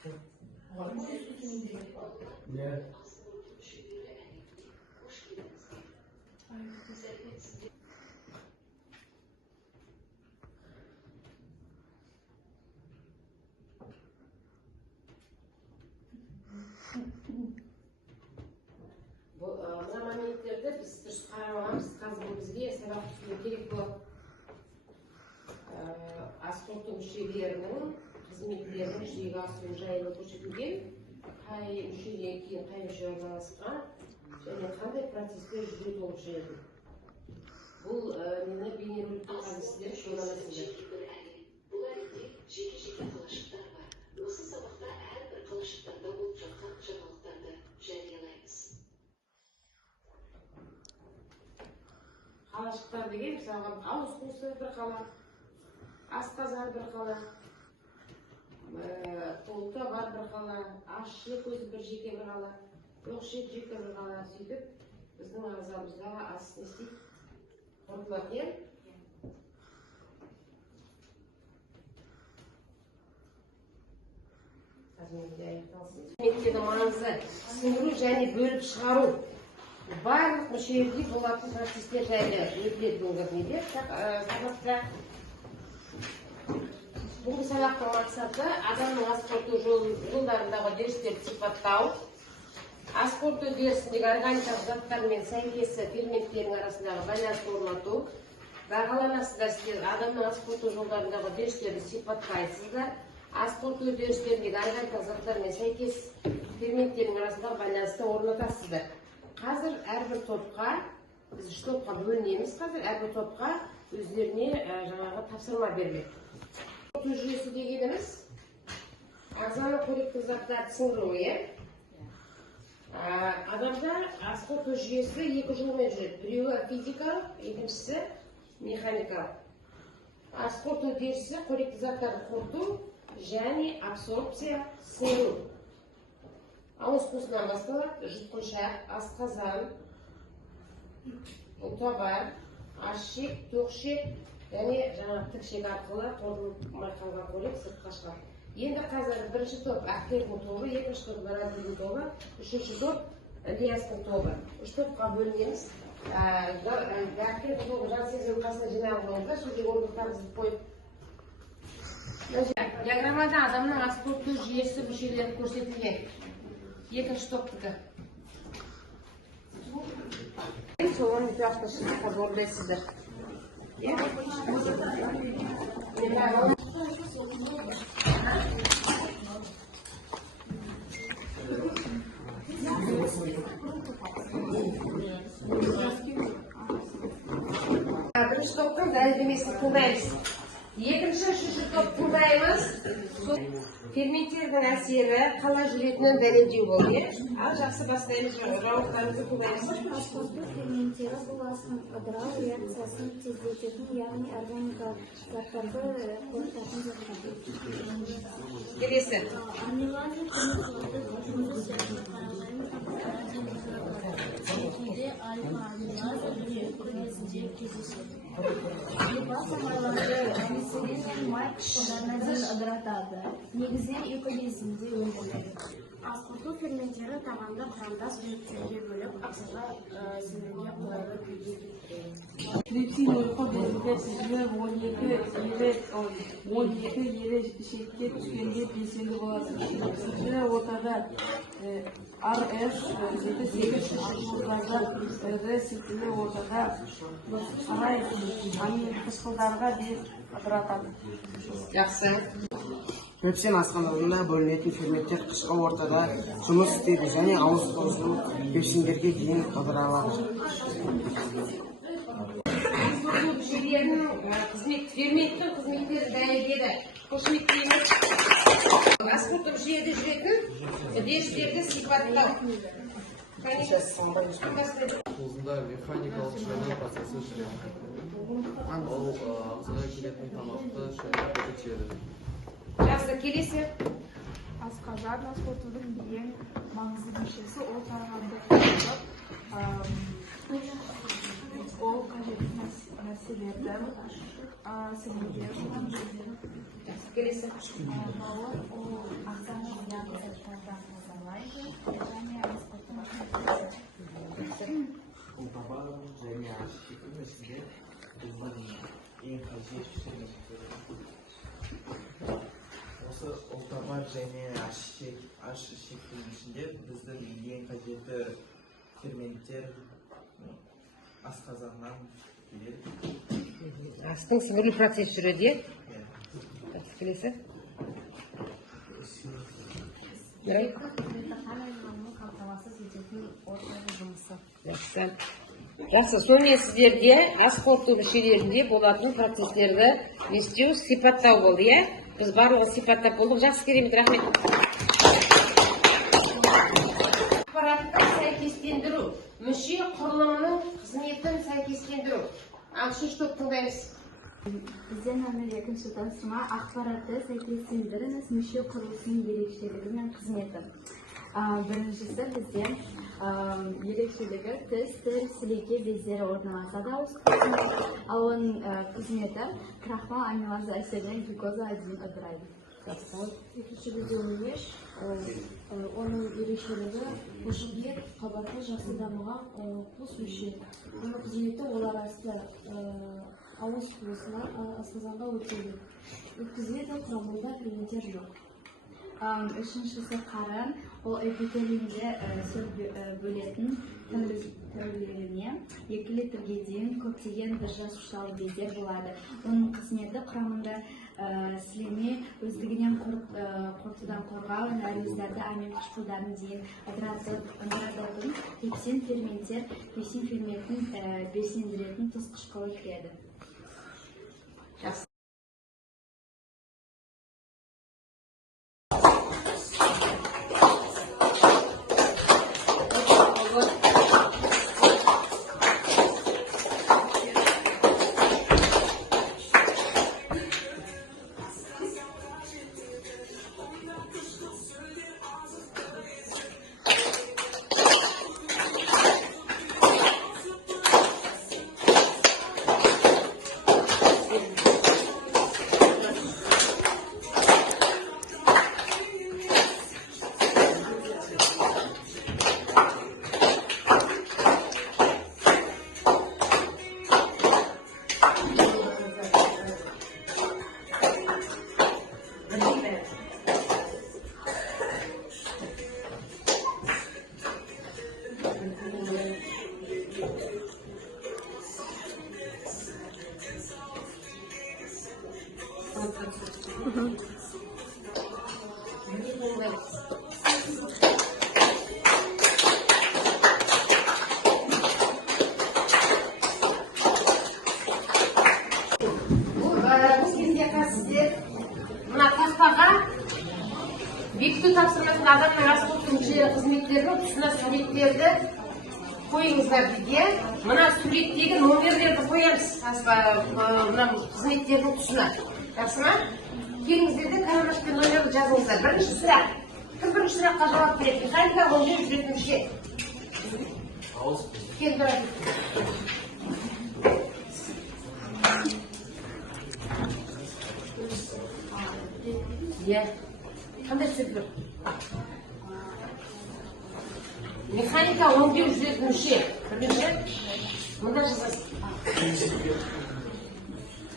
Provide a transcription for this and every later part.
Mына моменттерді біз дұрыс қарамамыз. Қазір бізге сабақ түсіну керек болады. Аспорттың мүшелерінің қызметтерінің жүзеге асыру жайында көрсетілген, қай мүшеден кейін қай мүше орналасқан және қандай процестер жүргізіліп жүреді. Бұл мені бейнероликтен сіздер жолданасыздар. Бұл әдетте жеке-жеке қалашықтар бар. Осы сабақта әрбір қалашықтарда болып жатқан жаңалықтарды жариялаймыз. Қалашықтар деген, мысалға, ауыз қуысы бір қала, асқазан бір қала, қолта бар бір қала, ащы көзі бір жеке бір қала, тоқшет жеке бір қала, сөйтіп біздің ағзамыздағы ас істейді қорытылады, е? Қызметтердің маңызы сіңіру және бөліп шығару. Барлық мүшелерде болатын процестер жайлы өтіледі бүгінгі сабақта. Бүгінгі сабақтың мақсаты адамның ас қорыту жолдарындағы үдерістерді сипаттау, ас қорыту үдерісіндегі органикалық заттар мен сәйкесі ферменттердің арасындағы байланысты орнату. Бағаланасыздар сіздер адамның ас қорыту жолдарындағы үдерістерді сипаттайсыздар. Ас қорыту үдерістеріндегі органикалық заттар мен сәйкес ферменттердің арасындағы байланысты орнатасыздар. Қазір әрбір топқа, біз 3 топқа бөлінеміз, қазір әрбір топқа өздеріне жаңағы тапсырма беріледі. Қорыту жүйесі дегеніміз ағзаның қоректік заттарды сіңіруі. Адамда ас қорыту жүйесі екі жолмен жүреді. Біреуі физикалық, екіншісі механикалық. Ас қорыту үдерісі қоректік заттарды қорыту және абсорбция сіңіру. Ауыз қуысынан басталады, жұтқыншақ, асқазан, ұлтабар, асшек, тоқшек және жаңағы тікшек арқылы қорытылмай қалған қорек сыртқа шығады. Енді қазір бірінші топ Ақкердің тобы, екінші топ Барадилдің тобы, үшінші топ Ілиястың тобы. 3 топқа бөлінеміз. Ақкердің тобы жан сезімнің қасына жинаған болыңыздар, сөздегі орындықтарыңызды қойып. Диаграммада адамның ас қорыту жүйесі мүшелері көрсетілген. Екінші топтікі. Соған үйтіақты шыққа зорлайсыздар. Бірінші топтың дәлелдемесін тыңдаймыз. Екінші, үшінші топ тыңдаймыз. Ферменттердің әсері қалай жүретінін дәлелдеу болды. Ал жақсы бастаймыз, жауаптарымызды тыңдаймыз. Ас қорыту ферменттері бұл астың ыдырау реакциясын тездететін, яғни органикалық заттарды қорытатын заттар. Келесі. Амилаза кейде альфа-амилаза бірігесінде кездеседі. Пенициллин мен май қышқылдарына дейін ыдыратады. Негізінен эукаризмде өндіріледі. Ас қорыту ферменттері тағамды құрамдас бөліктерге бөліп, ағзаға сіңіруге қолайлы күйге келтіреді. Трипсин ұйқы безінде тізілер 12 ері ішекке түскенде белсенді болады. Сізді ортада РС 7-8 жылдарда РС сілтілі ортада қарай амин қышқылдарға дейін ыдыратады. Жақсы. Пепсин асқандығында бөлінетін ферменттер қышқы ортада жұмыс істейді және ауыз қуысының пепсиндерге дейін ыдыралады. Ферменттің қызметтері дәлелдеді. Қошеметтейміз. Ас қорыту жүйеде жүретін үдерістерді сипаттау. Қолында механикалық шайнау процесі жүреді. Ол ағзаға келетін тамақты шайнап өтеді. Жақсы, келесі. Асқазан ас қорытудың ең маңызды мүшесі, ол тағамды Ол қажетті нәрселерді сіңірген Келесі. Бауыр ол ағзаны зиян заттардан тазалайды және аспаптың Ұлтабар және ашық ішінде біздің ең қажет осы ұлтабар және аш ішектің ішінде біздің ең қажетті ферменттер асқазаннан келеді. Астың сіңіру процесі жүреді, е? Келесі. қамтамасыз ететін орталық жұмысы. Жақсы, сонымен сіздерде ас қорыту мүшелерінде болатын процестерді естеу, сипаттау болды, е? Біз барлығы сипаттап болдық. Жақсы, керемет, рахмет. Ақпаратты сәйкестендіру, мүше құрылымының қызметін сәйкестендіру. Аңшыш топ тыңдаймыз. Бізде номер 2-ші тапсырма ақпаратты сәйкестендіріңіз мүше құрылысының ерекшелігі мен қызметі. Біріншісі бізде ерекшелігі тіс, тіл, сілекей бездері орналасады ауыз қуысында, ал оның қызметі крахмал амилазы әсерінен глюкоза азин ыдырайды. Екінші бізде өңеш, оның ерекшелігі бұлшықет қабаты жақсы дамыған қуыс мүше. Оның қызметі олар арасында ауыз қуысына асқазанға өтеді. Өткізеді, құрамында ферменттер жоқ. Үшіншісі қарын, ол эпителийінде сөл бөлетін тәулігіне 2 литрге дейін көптеген бір жасушалы бездер болады. Оның қызметі құрамында сілеме өздігінен қорытудан қорғау, нәруыздарды амин қышқылдарын дейін ыдырататын пепсин ферменттер, пепсин ферментін белсендіретін тұз қышқылы кіреді. Бекіту тапсырмасында адамның ас қорыту мүшелері қызметтерінің тұсына суреттерді қойыңыздар дейді. Мына суреттегі номерлерді қоямыз мына қызметтердің тұсына. Жақсы ма? Келіңіздерде карандашпен номерді жазыңыздар. Бірінші сұрақ. Кім бірінші сұраққа жауап береді? Механика өңдеу жүретін мүше. Кел тұрады. Иә. Қандай цифр? Механика өңдеу жүретін мүше. Бірінші, мұнда жазасыз.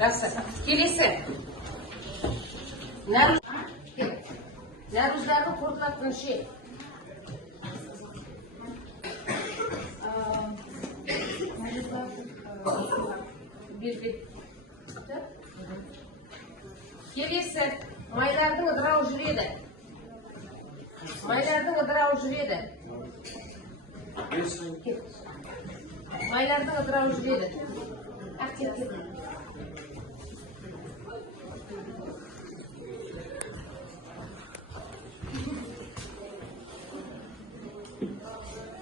Жақсы. Келесі. Нәруыздарды қорытатын мүше. Келесі. Майлардың ыдырауы жүреді. Майлардың ыдырауы жүреді. Майлардың ыдырауы жүреді.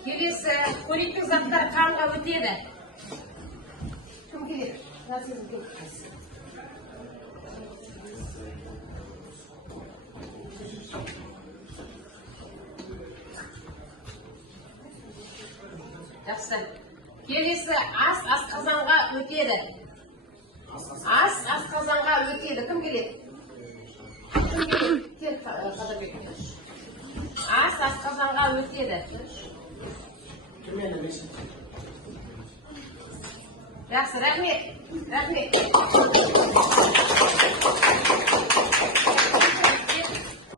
Келесі. Қоректік заттар қанға өтеді. Кім келеді? Жақсы. Келесі ас асқазанға өтеді. Ас асқазанға өтеді. Кім келеді? Кім келеді? Кел, Қадырбек. Ас асқазанға өтеді. Жақсы, рахмет.